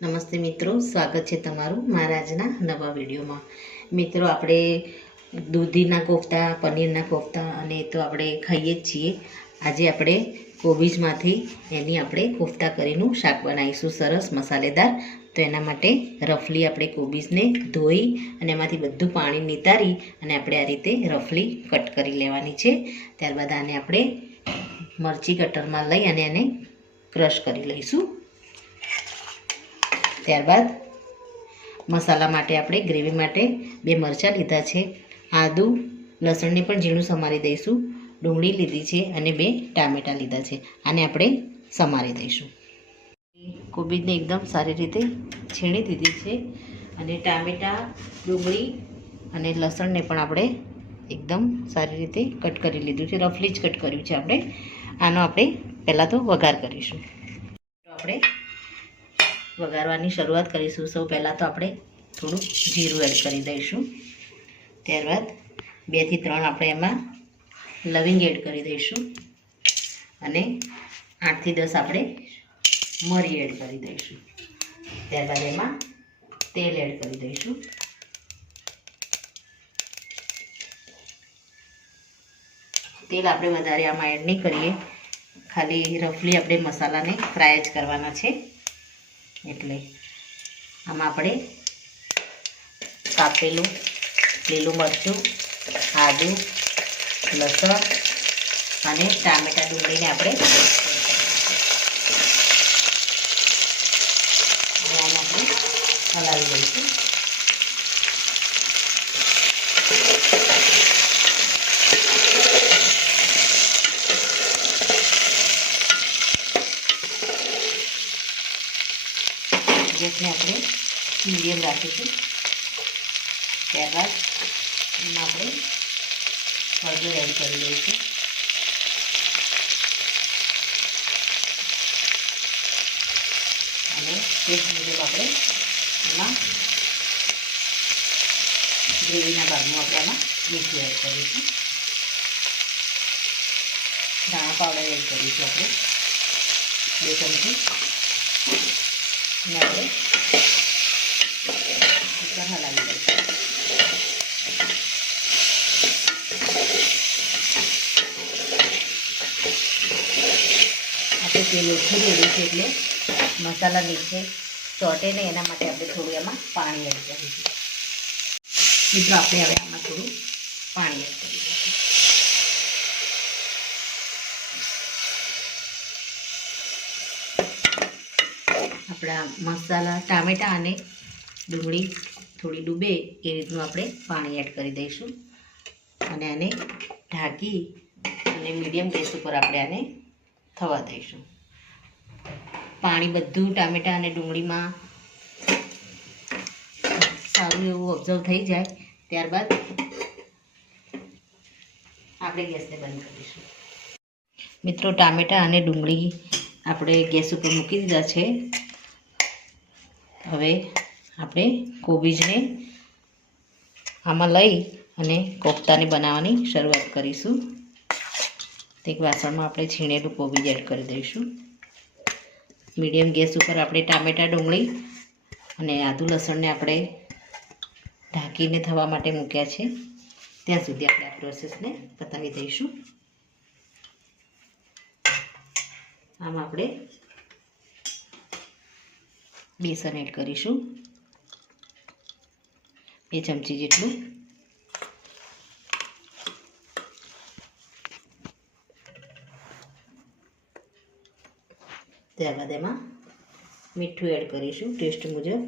નમસ્તે મિત્રો, સ્વાગત છે તમારું મારા આજના નવા વિડીયોમાં. મિત્રો, આપણે દૂધીના કોફતા, પનીરના કોફતા અને તો આપણે ખાઈએ જ છીએ. આજે આપણે કોબીજમાંથી એની આપણે કોફતા કરીનું શાક બનાવીશું, સરસ મસાલેદાર. તો એના માટે રફલી આપણે કોબીજને ધોઈ અને એમાંથી બધું પાણી નિતારી અને આપણે આ રીતે રફલી કટ કરી લેવાની છે. ત્યારબાદ આને આપણે મરચી કટરમાં લઈ અને એને ક્રશ કરી લઈશું. ત્યારબાદ મસાલા માટે આપણે ગ્રેવી માટે બે મરચાં લીધા છે. આદુ, લસણને પણ ઝીણું સમારી દઈશું. ડુંગળી લીધી છે અને બે ટામેટાં લીધા છે. આને આપણે સમારી દઈશું. કોબીજને એકદમ સારી રીતે છીણી દીધી છે અને ટામેટાં, ડુંગળી અને લસણને પણ આપણે એકદમ સારી રીતે કટ કરી લીધું છે. રફલી જ કટ કર્યું છે આપણે. આનો આપણે પહેલાં તો વઘાર કરીશું. આપણે વઘારવાની શરૂઆત કરીશું. સૌ પહેલાં તો આપણે થોડું જીરું એડ કરી દઈશું. ત્યારબાદ બેથી ત્રણ આપણે એમાં લવિંગ એડ કરી દઈશું. અને આઠથી દસ આપણે મરી એડ કરી દઈશું. ત્યારબાદ એમાં તેલ એડ કરી દઈશું. તેલ આપણે વધારે આમાં એડ નહીં કરીએ. ખાલી રફલી આપણે મસાલાને ફ્રાય જ કરવાના છે. એટલે આમાં આપણે કાપેલું લીલું મરચું આદું લસણ અને ટામેટા ડુંગળીને આપણે હલાવી દઈશું ગેસને આપણે મીડિયમ રાખીશું. ત્યારબાદ એમાં આપણે હળદર એડ કરી દઈશું અને ટેસ્ટ મુજબ આપણે એમાં ગ્રેવીના ભાગમાં આપણે એમાં મીઠું એડ કરીશું. ધાણા પાવડર એડ કરીશું આપણે. બે ચમચી. અને આપણે ઉપર હલાવી દઈશું આપણે તેલ ઓછું રેડ્યું છે એટલે મસાલા નીચે ચોટે ને એના માટે આપણે થોડું એમાં પાણી એડ કરીશું મિત્રો, આપણે હવે આમાં થોડું પાણી એડ કરી દઈશું આપણા મસાલા, ટામેટાં અને ડુંગળી થોડી ડૂબે એ રીતનું આપણે પાણી એડ કરી દઈશું. અને આને ઢાંકી અને મીડિયમ ગેસ ઉપર આપણે આને થવા દઈશું. પાણી બધું ટામેટાં અને ડુંગળીમાં સારું એવું ઓબ્ઝર્વ થઈ જાય. ત્યારબાદ આપણે ગેસને બંધ કરીશું. મિત્રો, ટામેટાં અને ડુંગળી આપણે ગેસ ઉપર મૂકી દીધા છે. હવે આપણે કોબીજને આમાં લઈ અને કોફતાને બનાવવાની શરૂઆત કરીશું. એક વાસણમાં આપણે છીણેલું કોબીજ એડ કરી દઈશું. મીડિયમ ગેસ ઉપર આપણે ટામેટાં ડુંગળી અને આદુ લસણને આપણે ઢાંકીને થવા માટે મૂક્યા છે. ત્યાં સુધી આપણે આ પ્રોસેસને પતાવી દઈશું. આમ આપણે બેસન એડ કરીશું. બે ચમચી જેટલું ત્યારબાદ એમાં મીઠું એડ કરીશું. ટેસ્ટ મુજબ.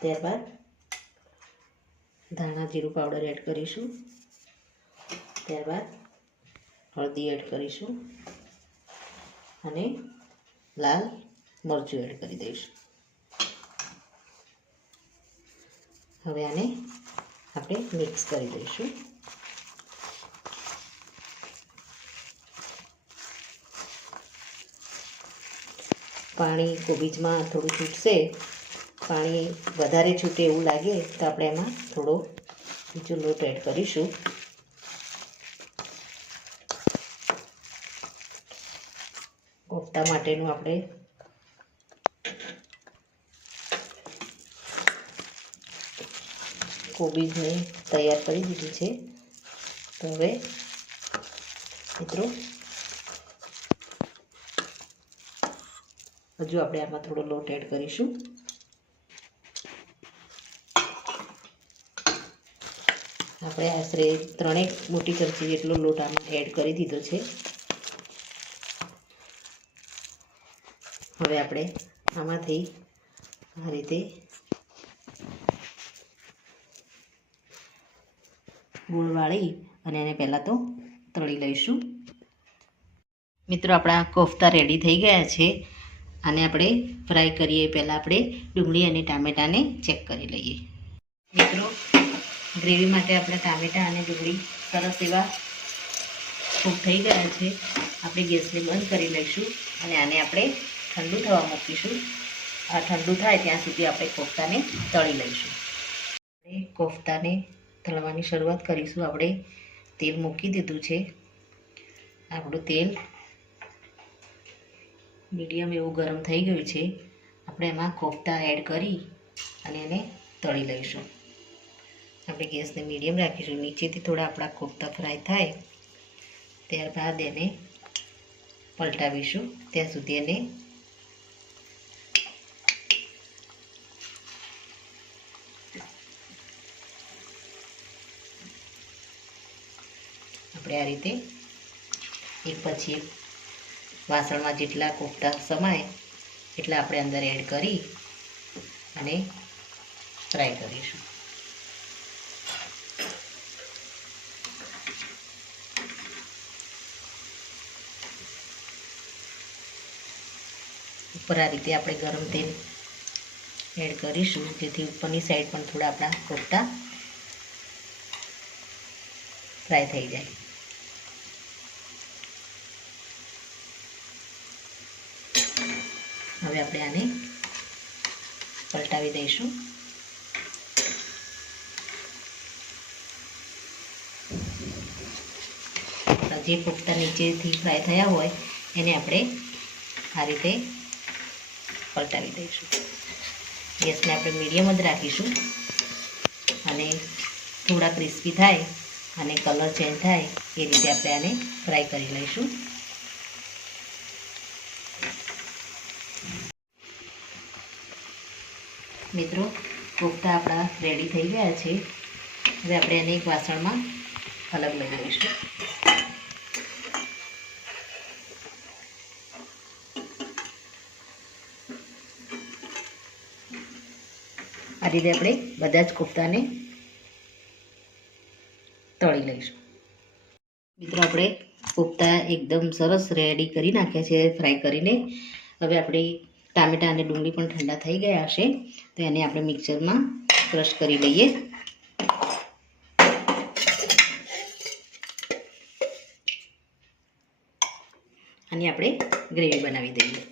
ત્યારબાદ ધાણા જીરું પાવડર એડ કરીશું. ત્યારબાદ હળદી એડ કરીશું. અને લાલ મરચું એડ કરી દઈશું. હવે આને આપણે મિક્સ કરી દઈશું. પાણી કોબીજમાં થોડું છૂટશે, પાણી વધારે છૂટે એવું લાગે, તો આપણે એમાં થોડો બીજો લોટ એડ કરીશું. કોફતા માટેનું આપણે કોબીજને તૈયાર કરી દીધું છે. તો હવે મિત્રો હજુ આપણે આમાં થોડો લોટ એડ કરીશું. આપણે આશરે ત્રણેક મોટી ચમચી જેટલો લોટ આમાં એડ કરી દીધો છે. હવે આપણે આમાંથી આ રીતે ગોળ વાળી અને એને પહેલાં તો તળી લઈશું. મિત્રો, આપણા કોફતા રેડી થઈ ગયા છે. આને આપણે ફ્રાય કરીએ. પહેલાં આપણે ડુંગળી અને ટામેટાને ચેક કરી લઈએ. મિત્રો, ગ્રેવી માટે આપણે ટામેટાં અને ડુંગળી સરસ એવા કૂક થઈ ગયા છે. આપણે ગેસને બંધ કરી લઈશું અને આને આપણે ઠંડુ થવા મૂકીશું. આ ઠંડુ થાય ત્યાં સુધી આપણે કોફતાને તળી લઈશું. આપણે કોફતાને તળવાની શરૂઆત કરીશું. આપણે તેલ મૂકી દીધું છે. આપણું તેલ મીડિયમ એવું ગરમ થઈ ગયું છે, આપણે એમાં કોફતા એડ કરી અને એને તળી લઈશું. આપણે ગેસને મીડિયમ રાખીશું. નીચેથી થોડા આપણા કોફતા ફ્રાય થાય, ત્યારબાદ એને પલટાવીશું. ત્યાં સુધી એને આપણે આ રીતે એક પછી એક વાસણમાં જેટલા કોફતા સમાય, એટલા આપણે અંદર એડ કરી અને ફ્રાય કરીશું. ઉપર આ રીતે આપણે ગરમ તેલ એડ કરીશું, જેથી ઉપરની સાઈડ પણ થોડા આપણા કોફતા ફ્રાય થઈ જાય. હવે આપણે આને પલટાવી દઈશું. જે પુખ્તા નીચેથી ફ્રાય થયા હોય, એને આપણે આ રીતે પલટાવી દઈશું. ગેસને આપણે મીડિયમ જ રાખીશું. અને થોડા ક્રિસ્પી થાય અને કલર ચેન્જ થાય, એ રીતે આપણે આને ફ્રાય કરી લઈશું. મિત્રો, કોફતા આપણા રેડી થઈ ગયા છે. હવે આપણે એને એક વાસણમાં અલગ લઈ લઈશું આ રીતે આપણે બધા જ કોફતાને તળી લઈશું. મિત્રો, આપણે કોફતા એકદમ સરસ રેડી કરી નાખ્યા છે ફ્રાય કરીને. હવે આપણે ટામેટાં અને ડુંગળી પણ ઠંડા થઈ ગયા હશે, તો એને આપણે મિક્સરમાં ક્રશ કરી લઈએ. અને આપણે ગ્રેવી બનાવી દઈએ.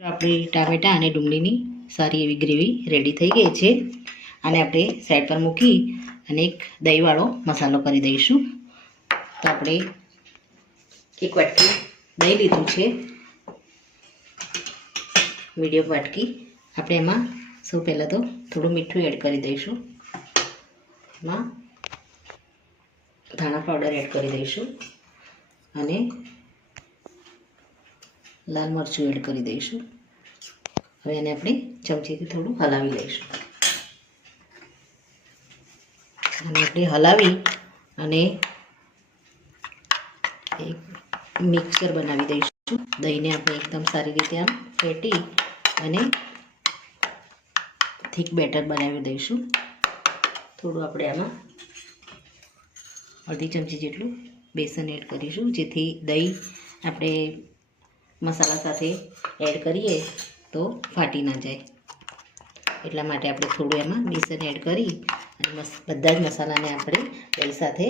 આપણી ટામેટાં અને ડુંગળીની સારી એવી ગ્રેવી રેડી થઈ ગઈ છે. આને આપણે સાઈડ પર મૂકી અને એક દહીંવાળો મસાલો કરી દઈશું. તો આપણે એક વાટકી દહીં લીધું છે. મીડિયમ વાટકી આપણે એમાં સૌ પહેલાં તો થોડું મીઠું એડ કરી દઈશું. એમાં ધાણા પાવડર એડ કરી દઈશું. અને લાલ મરચું એડ કરી દઈશું. હવે એને આપણે ચમચીથી થોડું હલાવી લઈશું. અને આપણે હલાવી અને એક મિક્સર બનાવી દઈશું. દહીંને આપણે એકદમ સારી રીતે આમ ફેટી અને થીક બેટર બનાવી દઈશું. થોડું આપણે આમાં અડધી ચમચી જેટલું બેસન એડ કરીશું, જેથી દહીં આપણે મસાલા સાથે એડ કરીએ તો ફાટી ના જાય. એટલા માટે આપણે થોડું એમાં બેસન એડ કરી અને બધા જ મસાલાને આપણે દહીં સાથે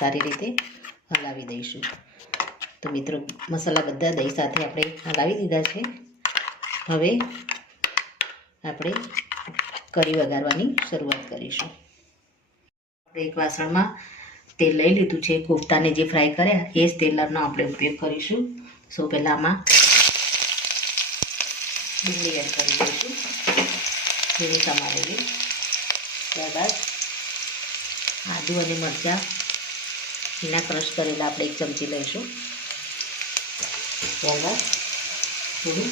સારી રીતે હલાવી દઈશું. તો મિત્રો, મસાલા બધા દહીં સાથે આપણે હલાવી દીધા છે. હવે આપણે કરી વઘારવાની શરૂઆત કરીશું. આપણે એક વાસણમાં તેલ લઈ લીધું છે. કોફતાને જે ફ્રાય કર્યા, એ જ તેલનો આપણે ઉપયોગ કરીશું. સો, પહેલાં આમાં ડુંગળી એડ કરી દઈશું. જેવી સમારેલી ત્યારબાદ આદુ અને મરચાં એના ક્રશ કરેલા આપણે એક ચમચી લઈશું. ત્યારબાદ થોડું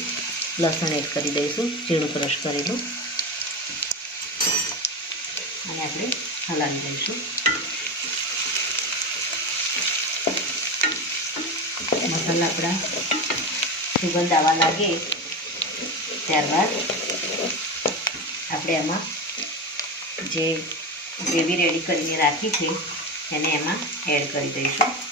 લસણ એડ કરી દઈશું, ઝીણું ક્રશ કરેલું અને આપણે હલાવી દઈશું. મસાલા આપણા સુગંધ આવવા લાગે ત્યારબાદ આપણે એમાં જે ગ્રેવી રેડી કરીને રાખી છે, એને એમાં એડ કરી દઈશું.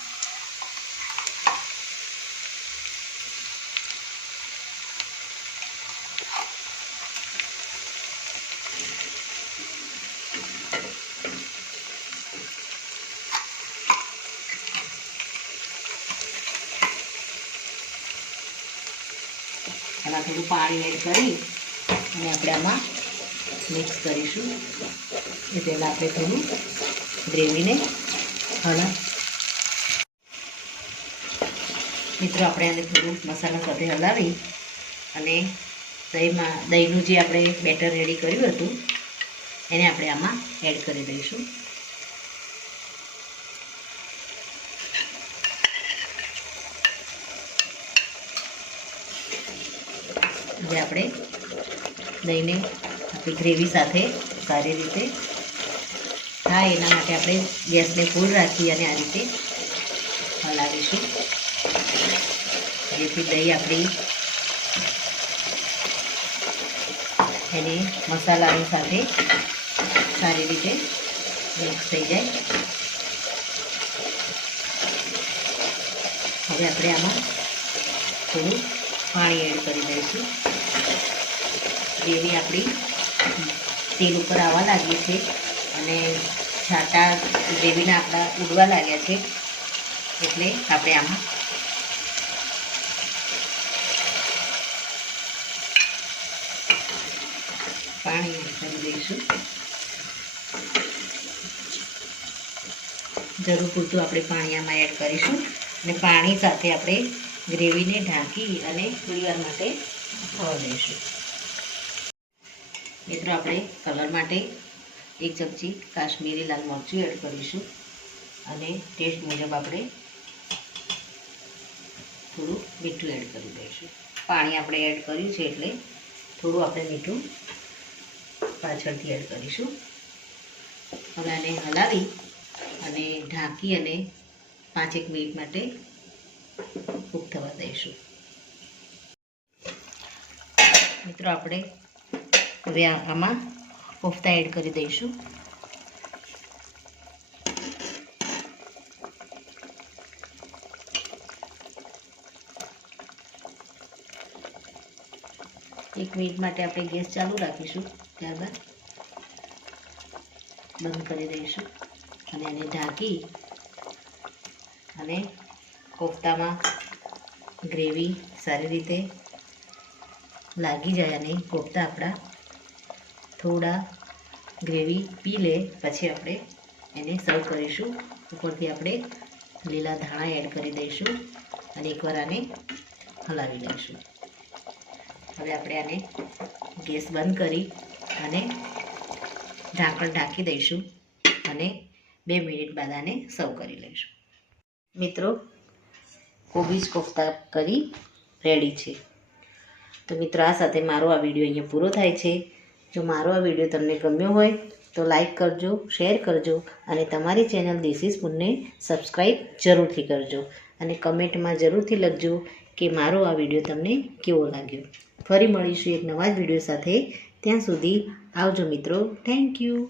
એમાં થોડું પાણી એડ કરી અને આપણે આમાં મિક્સ કરીશું. એ પહેલાં આપણે થોડું ગ્રેવીને હળા. મિત્રો, આપણે આને થોડું મસાલા સાથે હલાવી અને દહીંમાં, દહીંનું જે આપણે બેટર રેડી કર્યું હતું, એને આપણે આમાં એડ કરી દઈશું. હવે આપણે દહીંને આપણી ગ્રેવી સાથે સારી રીતે થાય એના માટે આપણે ગેસને ફૂલ રાખી અને આ રીતે હલાવીશું. જેથી દહીં આપણી એને મસાલાની સાથે સારી રીતે મિક્સ થઈ જાય. હવે આપણે આમાં થોડું પાણી એડ કરી દઈશું. ગ્રેવી આપણી તેલ ઉપર આવવા લાગી છે અને છાટા ગ્રેવીના આપણા ઉડવા લાગ્યા છે એટલે આપણે આમાં પાણી કરી દઈશું. જરૂર પૂરતું આપણે પાણી આમાં એડ કરીશું અને પાણી સાથે આપણે ગ્રેવીને ઢાંકી અને થોડી માટે થવા દઈશું. મિત્રો, આપણે કલર માટે એક ચમચી કાશ્મીરી લાલ મરચું એડ કરીશું અને ટેસ્ટ મુજબ આપણે થોડું મીઠું એડ કરી દઈશું. પાણી આપણે એડ કર્યું છે એટલે થોડું આપણે મીઠું પાછળથી એડ કરીશું. હવે આને હલાવી અને ઢાંકી અને પાંચેક મિનિટ માટે કૂક થવા દઈશું. મિત્રો, આપણે હવે આમાં કોફતા એડ કરી દઈશું. એક મિનિટ માટે આપણે ગેસ ચાલુ રાખીશું, ત્યારબાદ બંધ કરી દઈશું અને એને ઢાંકી અને કોફતામાં ગ્રેવી સારી રીતે લાગી જાય અને કોફતા આપણા થોડા ગ્રેવી પી લે, પછી આપણે એને સર્વ કરીશું. ઉપરથી આપણે લીલા ધાણા એડ કરી દઈશું અને એકવાર આને હલાવી લઈશું. હવે આપણે આને ગેસ બંધ કરી અને ઢાંકણ ઢાંકી દઈશું અને બે મિનિટ બાદ આને સર્વ કરી લઈશું. મિત્રો કોબીજ કોફતા કરી રેડી છે. તો મિત્રો, આ સાથે મારો આ વીડિયો અહીંયા પૂરો થાય છે. જો મારો આ વીડિયો તમને ગમ્યો હોય તો લાઈક કરજો, શેર કરજો અને તમારી ચેનલ દિસીસ પૂનને સબસ્ક્રાઈબ જરૂરથી કરજો અને કમેન્ટમાં જરૂરથી લખજો કે મારો આ વીડિયો તમને કેવો લાગ્યો. ફરી મળીશું એક નવા જ વીડિયો સાથે. ત્યાં સુધી આવજો મિત્રો. Thank you